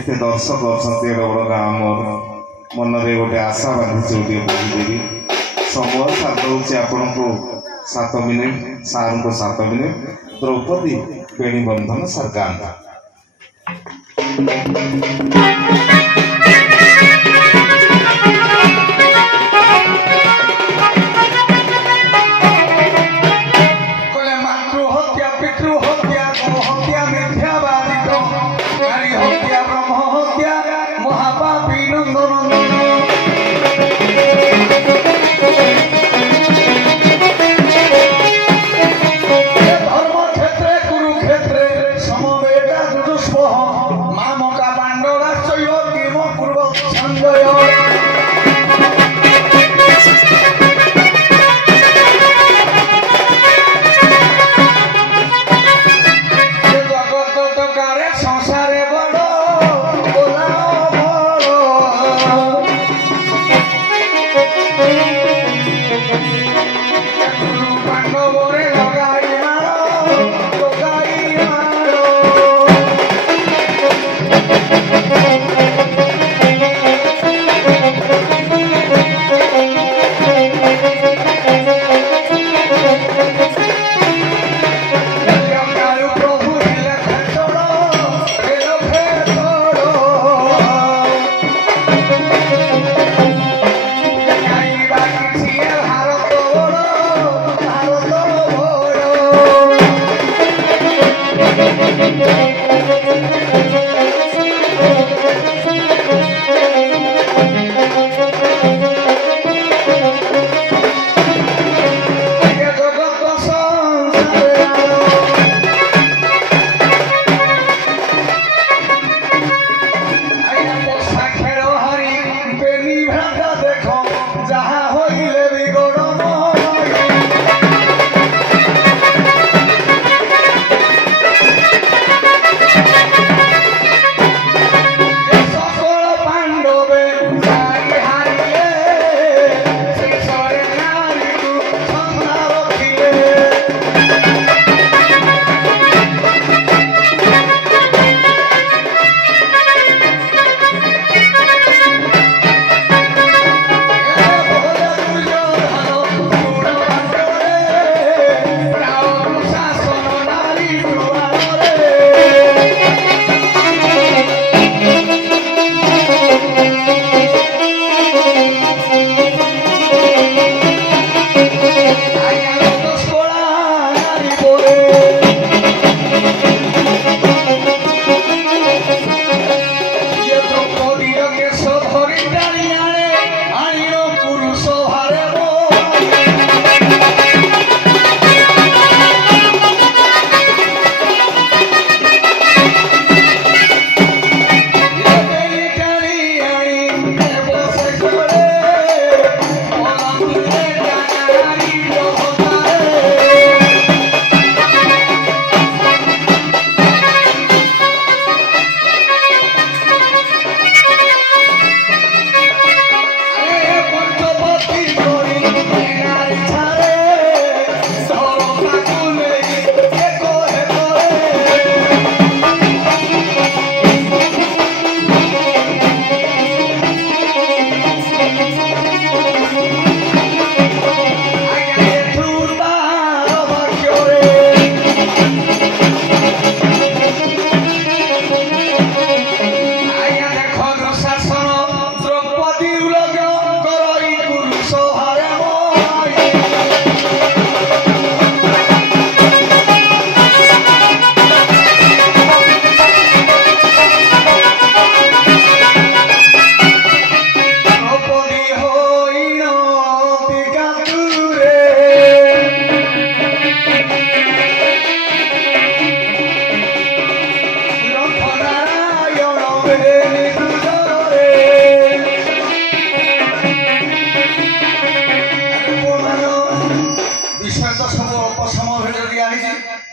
एते दर्शक अच्छा रबरगा आमर मनरे गोटे आशा बांधी गोटे बोलीदेवी समय साथ दूसरे आपण को 7 मिनिट सार को 7 मिनिट द्रौपदी बेणी बंधन सरकार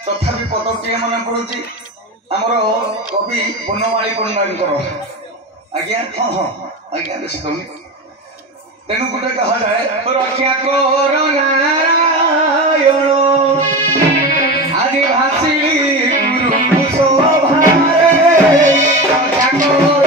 तथापि पदटी मन पड़ुची आमर कवि बनमाली पंडांकर आज्ञा हाँ हाँ आज्ञा बेस कमी तेणु गोटे कह जाए रक्षा कर नारायण आदिवासी गुरु शोभारे रक्षा कर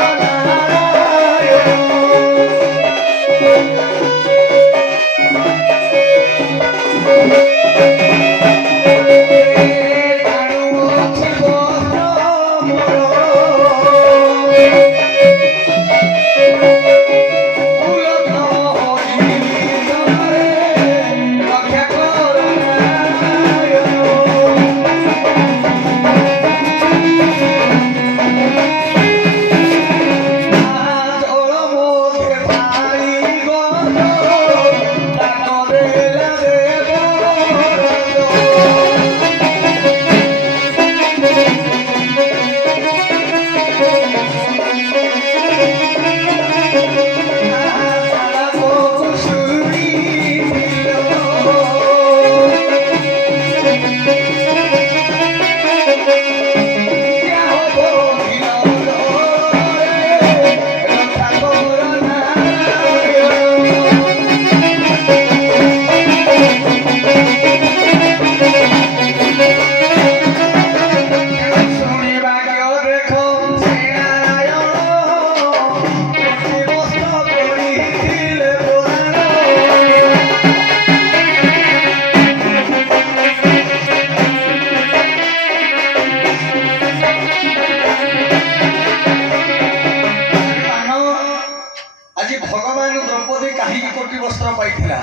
गोटी वस्त्र पाइथिला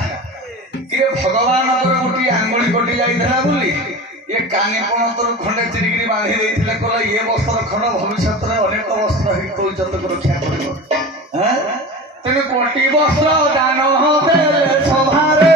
कि भगवान गोटी आंगुली कटि जाइथिला बोली ये कानी पणतर खंडे चिरिगिरी बांधी देइथिले कहला ये वस्त्र खंड भविष्यत रे अनेक वस्त्र हितो इज्जत को रक्षा करिवो हैं तेने कोटी वस्त्र दान देले सभारे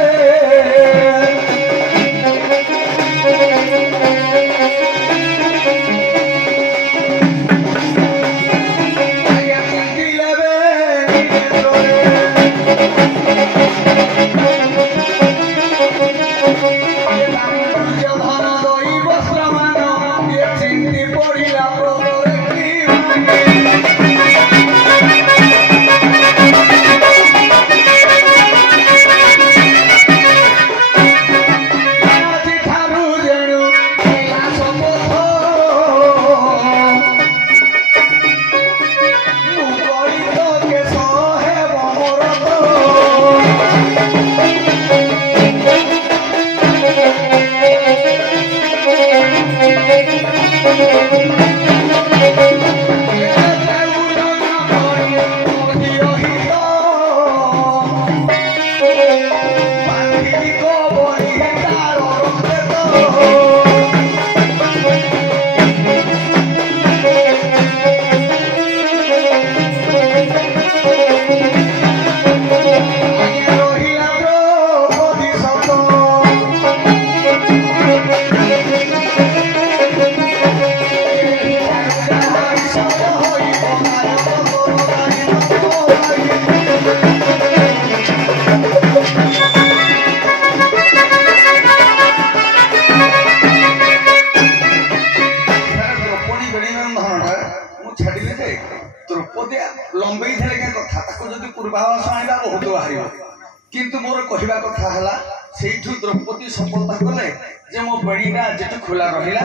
किंतु मोर कहवा कथा हला सेठू द्रौपदी सफलता कले जे मो बेणीटा जेतु खुला रहिला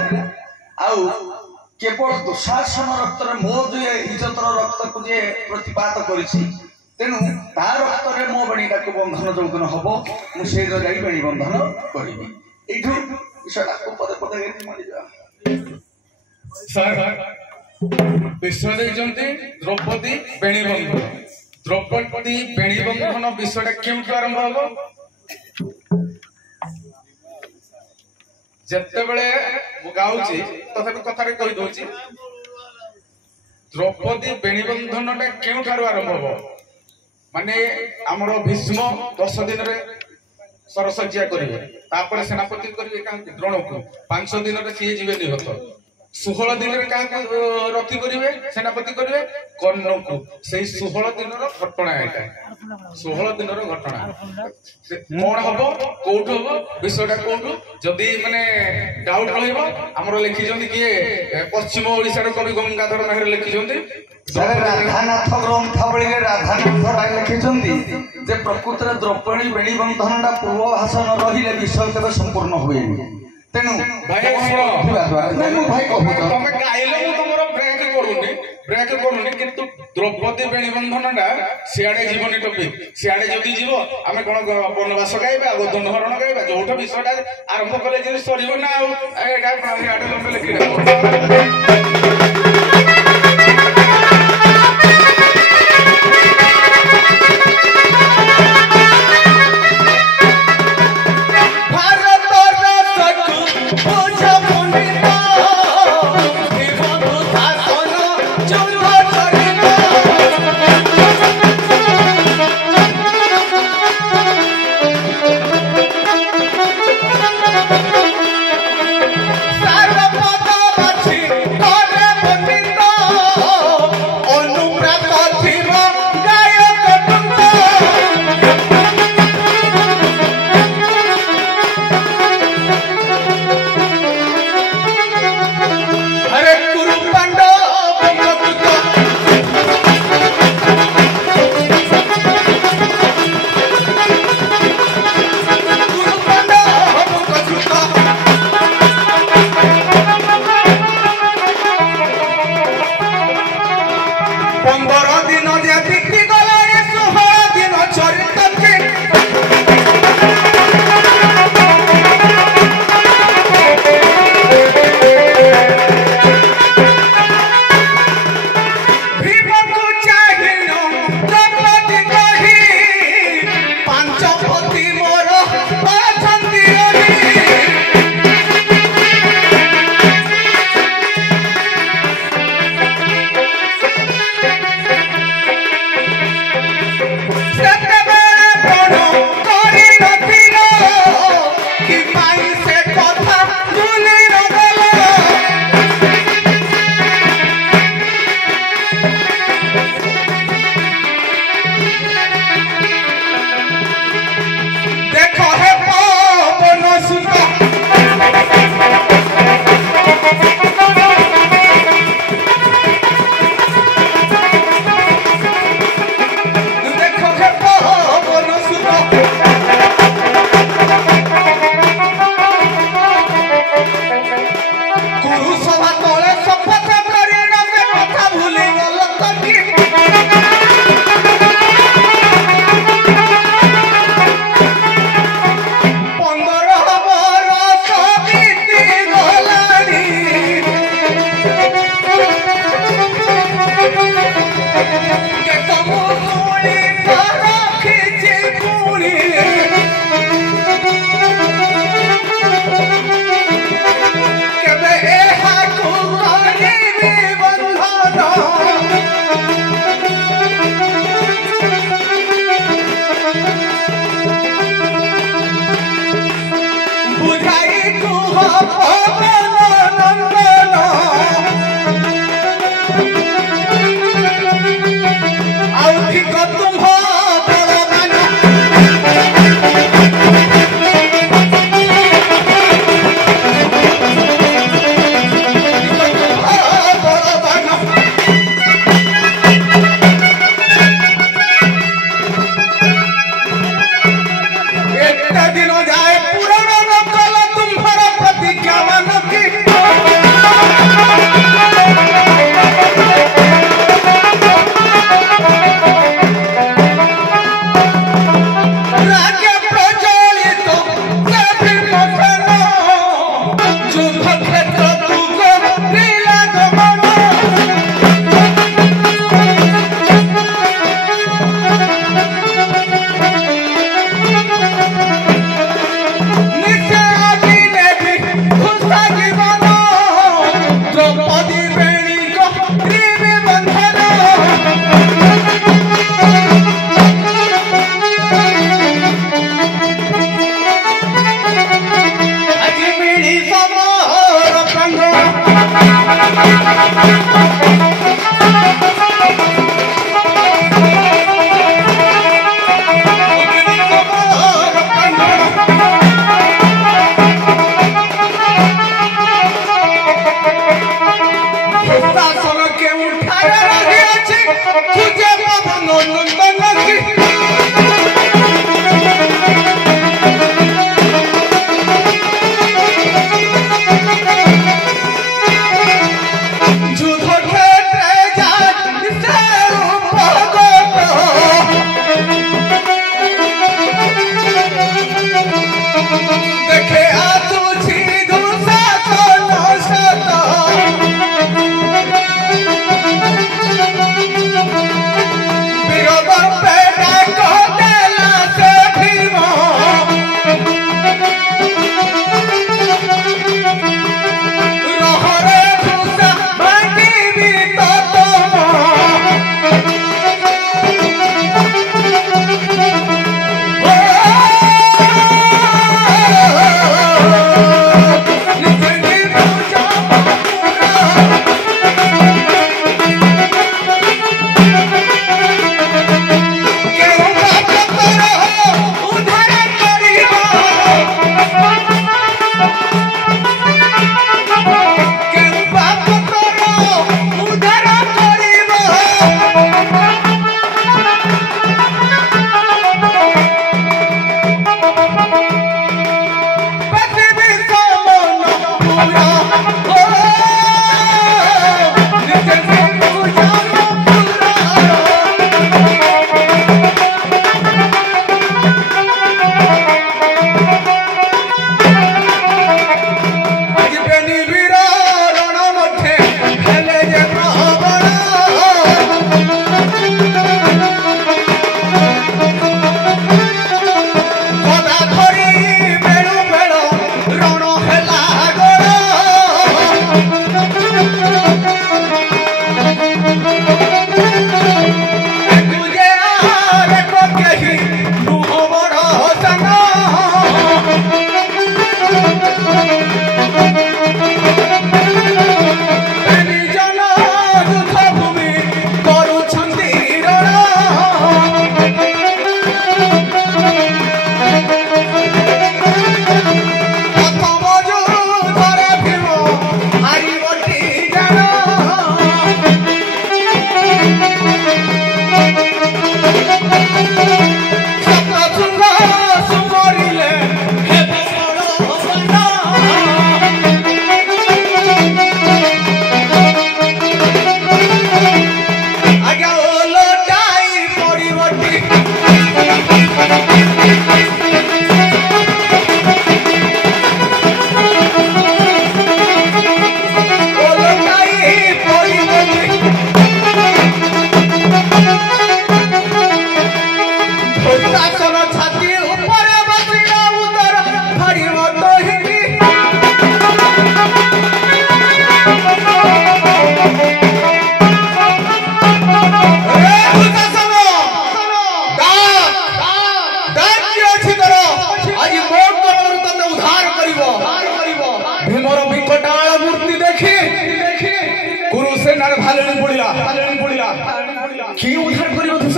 आउ केवल दुशासन रक्त मो जे इज्जतर रक्त को जे प्रतिपात करिछि तेनु ता रक्त रे मो बेणीटा को बंधन जोगन हबो मु से जाई बेणी बंधन करिबी एठू विषयटा को पदे पदे गेति मरि जा सर विश्व देजंती द्रौपदी बेणी बंधन द्रौपदी बेणी बंधन विषयटा क्यों आरंभ हम जिते बड़े गाऊची तथापि कथारे कही दूची द्रौपदी बेणी बंधन क्यों आरंभ हम माने आमर भीष्म 10 दिन रे सरसज्जा करेंगे सेनापति करेंगे द्रोण को 5 दिन रे सी जीवे निहत 16 दिन क्या रथी करेंगे सेनापति करेंगे कर्ण को से 16 दिन घटना यहाँ 16 दिन घटना कौन हम कौट हम विषयटा कौटू जदि माने डाउट रमर लिखिं किए पश्चिम ओडिशार कवि गंगाधर मेहर लिखिं राधानाथ ग्रंथावली राधानाथ राय लिखिं जे प्रकृत द्रौपदी बेणी बंधन पूर्व भाषण रही विषय केवे संपूर्ण हुए तेणु भाई भाई तुम गाइले तुम ब्रेक करूनी किंतु द्रौपदी बेणी बंधन सियाड़े जीवनी टपिक सियाड़े जदि जीव आम कौन बनवास गाइबा गोधनहरण गाइबा जो विषयटा आरंभ कले जी सर ना लिखी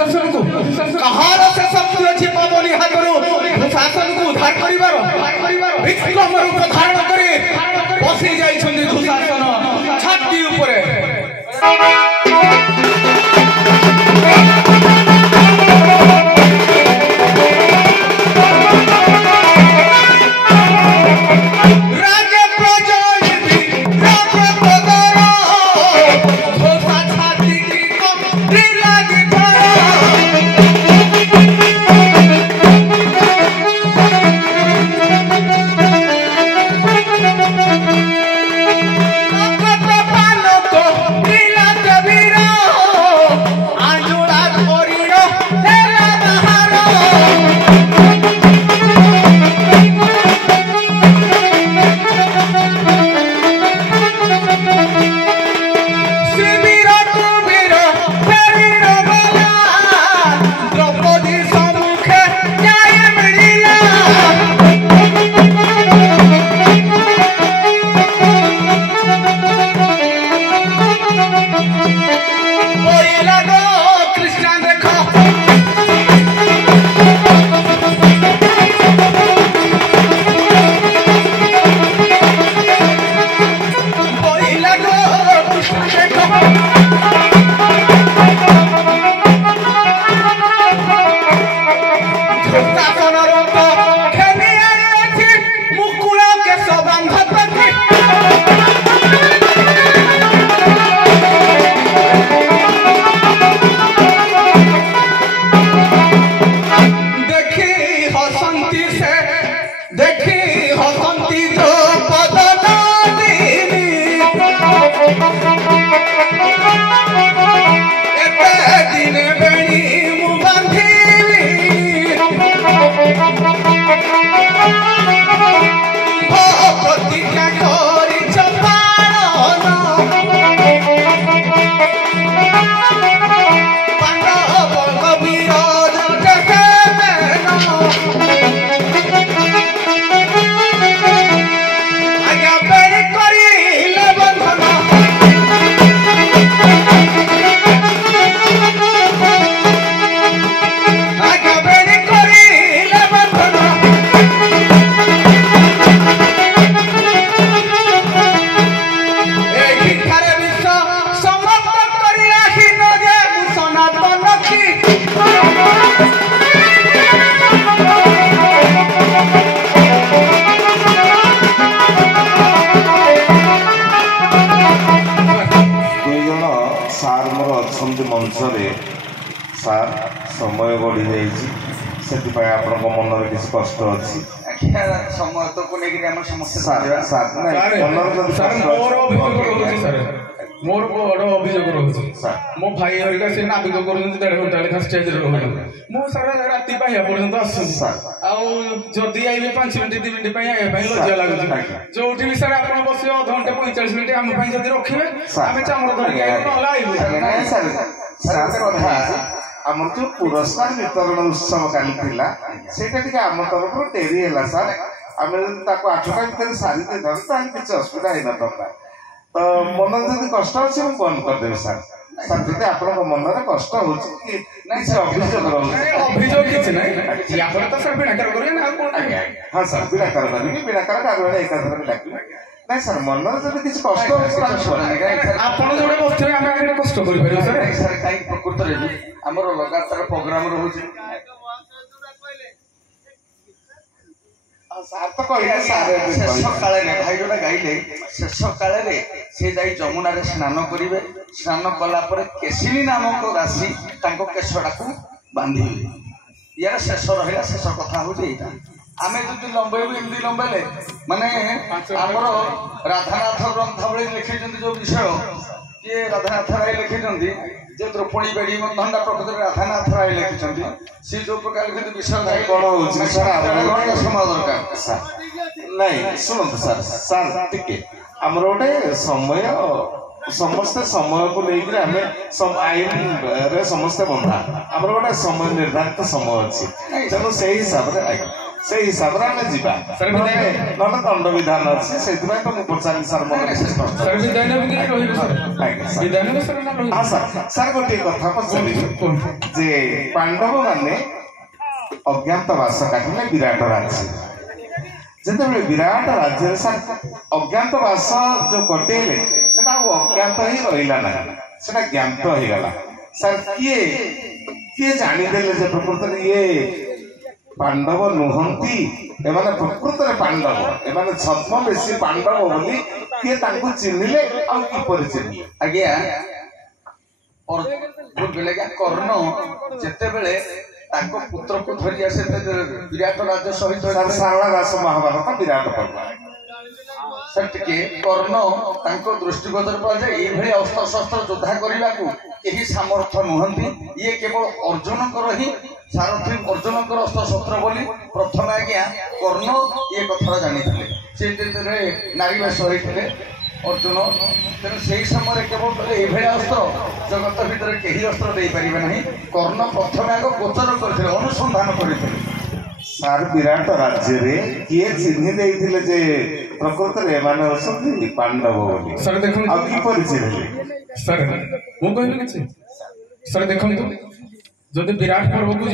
दुशासन को कहार से शक्ति अछि पवनी हातरु दुशासन को उद्धार करिबार विक्रम रूप धारण करे बसी जाइछन्ति दुशासन छाती ऊपरे सार समय बढ़ी जाइए आपन मन किसी कष्ट अच्छी समय तो को लेकिन हम समस्या मोर बड़ अभियोग रोचे मो भाई हरिका से नाटक कर 1.5 घंटा लेखा स्टेज मो सारा राति पर्यंत आदि आइले 5 मिनट 2 मिनट लज्जा लगुच जो भी सार आप बस अध घंटे 45 मिनट आम जब रखे आम चामड़ धरिक आमर जो पुरस्कार वितरण उत्सव काली से आम तरफ डेरी है सार आम 8टा भर सारी दे किसी असुविधा हो ना तो मन जब कष्ट अच्छे मुझे बंद करदेवी सार सार जब आप मन में कष्ट हो हाँ सर बिड़ाकार करेंगे बिड़ाकार कागज एकाधर भी लगे नहीं सर मन जब किसी कष्ट कष्ट कहीं प्रकृत आम लगातार प्रोग्राम रोचे शेष काल भाई जोड़ा गाइले शेष काल से जाई जमुना रे स्नान करेंगे स्नान कलापर केशिनी नामक राशि केशटा को बांधे यार शेष रहा शेष कथा हूँ आम जो लंबेबू एमती लंबेले माने आमर राधानाथ ग्रंथावली लिखी जो विषय किए राधानाथ राय लिखी जे द्रौपदी बेड़ी धंडा प्रकृत राधानाथ राय लिखिं सी जो प्रकार विषय कौन हो समय दरकार नहीं शुणु सर सर टे आमर गोटे समय समस्ते समय को लेकर आम आईन रे समस्ते बंधा आमर गोटे समय निर्धारित समय अच्छी तेणु से हिसाब से ସେଇ ହିସାବରେ ଆମେ ଯିବା ନହେଲେ ଦଣ୍ଡ ବିଧାନ ଅଛି ସେଇଥିପାଇଁ ତ ମୁଁ ପଚାରିଲି ସାର୍ ମୋର ହଁ ସାର୍ ଗୋଟିଏ କଥା ପଚାରିବି ଯେ ପାଣ୍ଡବ ମାନେ ଅଜ୍ଞାତବାସ କାଟିଲେ ବିରାଟ ରାଜ୍ୟ ଯେତେବେଳେ ବିରାଟ ରାଜ୍ୟରେ ସାର୍ ଅଜ୍ଞାତବାସ ଯୋଉ କଟେଇଲେ ସେଟା ଆଉ ଅଜ୍ଞାତ ହିଁ ରହିଲା ନାହିଁ ସେଟା ଜ୍ଞାତ ହେଇଗଲା ସାର୍ କିଏ ଜାଣିଦେଲେ ଯେ ପ୍ରକୃତରେ ଇଏ ପାଣ୍ଡବ ନୁହନ୍ତି ଏମାନେ ପ୍ରକୃତରେ ପାଣ୍ଡବ ଏମାନେ ଛଦ୍ମବେଶୀ ପାଣ୍ଡବ ବୋଲି କିଏ ତାଙ୍କୁ ଚିହ୍ନିଲେ ଆଉ କିପରି ଚିହ୍ନିଲେ ଆଜ୍ଞା କର୍ଣ୍ଣ ଯେତେବେଳେ ତାଙ୍କ ପୁତ୍ରକୁ ଧରି ଆସେ ବିରାଟ ରାଜ୍ୟ ସହିତ ଶାରଳା ଦାସ ମହାଭାରତ ବିରାଟ ପର୍ବ ସାର୍ ଟିକେ କର୍ଣ୍ଣ ତାଙ୍କ ଦୃଷ୍ଟିଗୋଚର କରାଯାଏ ଏଇଭଳି ଅସ୍ତ୍ରଶସ୍ତ୍ର ଯୋଦ୍ଧା କରିବାକୁ କେହି ସାମର୍ଥ୍ୟ ନୁହନ୍ତି ଇଏ କେବଳ ଅର୍ଜୁନଙ୍କର ହିଁ ସାରଥୀ ଅର୍ଜୁନଙ୍କର ଅସ୍ତ୍ରଶସ୍ତ୍ର ବୋଲି ପ୍ରଥମେ ଆଜ୍ଞା କର୍ଣ୍ଣ ଇଏ କଥାଟା ଜାଣିଥିଲେ ସେ ଯେତେବେଳେ ନାରୀ ବେଶ ହେଇଥିଲେ ଅର୍ଜୁନ ତେଣୁ ସେଇ ସମୟରେ କେବଳ ଏଇଭଳି ଅସ୍ତ୍ର ଜଗତ ଭିତରେ କେହି ଅସ୍ତ୍ର ଦେଇପାରିବେ ନାହିଁ କର୍ଣ୍ଣ ପ୍ରଥମେ ଆଗ ଗୋଚର କରିଥିଲେ ଅନୁସନ୍ଧାନ କରିଥିଲେ ସାର୍ ବିରାଟ ରାଜ୍ୟରେ କିଏ ଚିହ୍ନି ଦେଇଥିଲେ ଯେ ପ୍ରକୃତରେ ଏମାନେ ଅଛନ୍ତି ପାଣ୍ଡବ ବୋଲି ସାର୍ ଦେଖନ୍ତୁ ଆଉ କିପରି ଚିହ୍ନିଲେ ସାର୍ ମୁଁ କହିଲି କିଛି ସାର୍ ଦେଖନ୍ତୁ ଯଦି ବିରାଟ ପର୍ବକୁ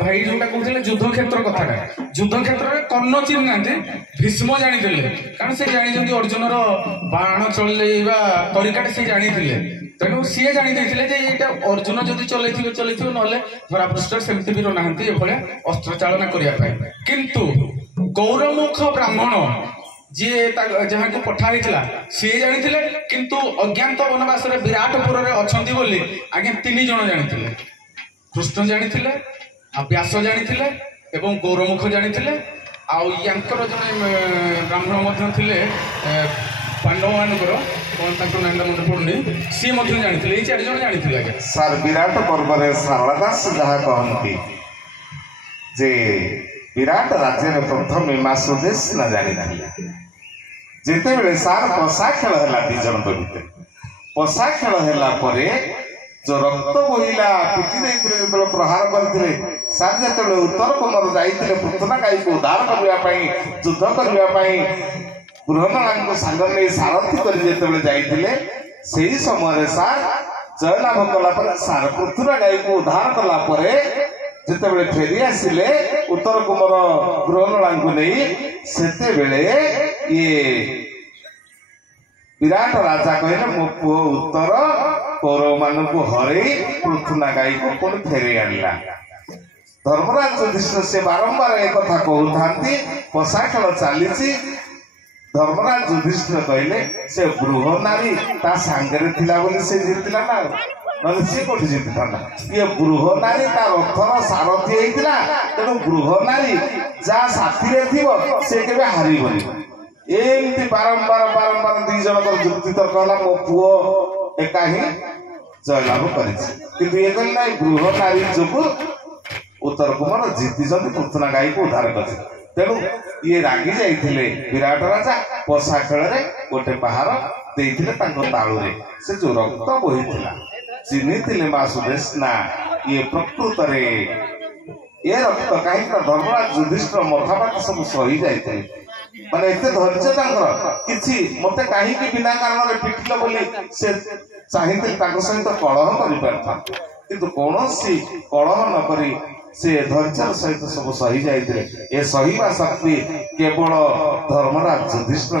ଭାଇ ଯୋଉଟା କହୁଥିଲେ ଯୁଦ୍ଧ କ୍ଷେତ୍ର କଥାଟା ଯୁଦ୍ଧ କ୍ଷେତ୍ରରେ କର୍ଣ୍ଣ ଚିହ୍ନି ନାହାନ୍ତି ଭୀଷ୍ମ ଜାଣିଥିଲେ କାରଣ ସେ ଜାଣିଛନ୍ତି ଅର୍ଜୁନର ବାଣ ଚଲେଇବା ତରିକାଟା ସେ ଜାଣିଥିଲେ ତେଣୁ ସିଏ ଜାଣି ଦେଇଥିଲେ ଯେ ଏଇଟା ଅର୍ଜୁନ ଯଦି ଚଲେଇଥିବେ ନହେଲେ ଧରାପୃଷ୍ଠରେ ସେମିତି ବି ନାହାନ୍ତି ଏଭଳିଆ ଅସ୍ତ୍ର ଚାଳନା କରିବା ପାଇଁ କିନ୍ତୁ ଗୌରମୁଖ ବ୍ରାହ୍ମଣ ଯିଏ ଯାହାକୁ ପଠା ହେଇଥିଲା ସିଏ ଜାଣିଥିଲେ କିନ୍ତୁ ଅଜ୍ଞାତ ବନବାସରେ ବିରାଟପୁରରେ ଅଛନ୍ତି ବୋଲି ଆଜ୍ଞା 3 ଜଣ ଜାଣିଥିଲେ କୃଷ୍ଣ ଜାଣିଥିଲେ ଆଉ ବ୍ୟାସ ଜାଣିଥିଲେ ଏବଂ ଗୌରମୁଖ ଜାଣିଥିଲେ ଆଉ ୟାଙ୍କର ଜଣେ ବ୍ରାହ୍ମଣ ମଧ୍ୟ ଥିଲେ ପାଣ୍ଡବ ମାନଙ୍କର କଣ ତାଙ୍କ ନାଁଟା ମନେ ପଡୁନି ସିଏ ମଧ୍ୟ ଜାଣିଥିଲେ ଏଇ 4 ଜଣ ଜାଣିଥିଲେ ଆଜ୍ଞା ସାର୍ ବିରାଟ ପର୍ବରେ ଶାରଳା ଦାସ ଯାହା କହନ୍ତି ଯେ ବିରାଟ ରାଜ୍ୟରେ ପ୍ରଥମେ ମା ସୁଦେଶନା ଜାଣିଥିଲେ ଯେତେବେଳେ ସାର୍ ପଶା ଖେଳ ହେଲା 2 ଜଣଙ୍କ ଭିତରେ ପଶା ଖେଳ ହେଲା ପରେ जो रक्त बोहिला पिटी देइथिले जेतेବେଳେ प्रहार करथिले सार जेतेବେଳେ उत्तर कोमर जाइथिले पृथ्वी गाई को उद्धार करबा पई युद्ध करबा पई बृहन्नारायण को संग नै सारथी कर जेतेବେଳେ जाइथिले सेही समय सार जयलाभ कला पर सार पृथ्वी गाई को उद्धार कला परे जेतेବେଳେ फेरी आसिले उत्तर कोमर बृहन्नारायण को नै सेतेବେଳେ ये विराट राजा कहले मो पुओ उत्तर कौरव मान को हरे पृथ्वी गाई को पुणी फेरे आनिला धर्मराज युधिष्ठिर से बारंबार एक कथा कहते पशा खेल चली धर्मराज युधिष्ठिर कहले से बृह नारी ता सांगरे थिला बोली से जीतिला ना नले से कोठी जीतिला ना ये बृह नारी ता रथर सारथी हेतिला तेणु बृह नारी जा साथी रे थिबो से केबे हारिबनी एमती बारंबार 2 जन जुक्ति तर्क होला मो पुओ एका ही जयलाभ किंतु ये कहले ना गृह नारी जो उत्तर कुमार जीति पृथ्वी गाई को उद्धार कर तेणु ये रागी जाइए विराट राजा पशा खेल गोटे पहाड़ देते तालू से जो रक्त बोही चिन्ही माँ सुदेशना ये प्रकृत ये रक्त कहीं धर्मराज युधिष्ठिर मथापात सब सही जाते माने एते धैर्य किछि मते कहीं बिना कारण पिटिल बोली से चाहिए सहित कलह कर किंतु कौनसी कलह न करी से धैर्य सहित सब सही जाते ए सहीवा शक्ति केवल धर्मराज युधिष्ठिर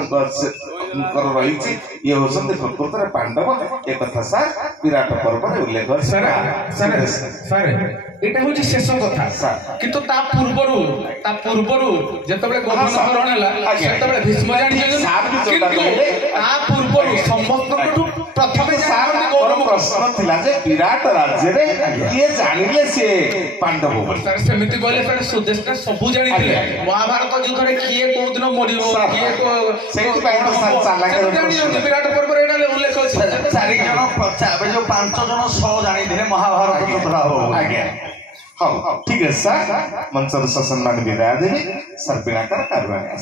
रही ये होती प्रकृत में पांडव एक कथा सार विराट पर्व उल्लेख एटा होची शेष कथा किंतु ता पूर्वरु जेतबेले गोधनहरण हला सेतबेले भीष्म जानि किंतु ता पूर्वरु समस्तकटु प्रथमे सार गौरव प्रश्न थिला जे विराट राज्य रे किए जानिले से पांडव बोली सर सेमिति कहले सर सुदेशना सबु जानिथिले महाभारत युद्ध रे किए को दिन मरिबो किए को सेति पाइ तो सार चाला के विराट पर्व रे एटा उल्लेख अछि 4 जन जो 5 जन 100 जानिथिले महाभारत युद्ध हो आज्ञा हाँ ठीक है सर मंचर सम्मान विदाय देवी सर पिणाकर कार्य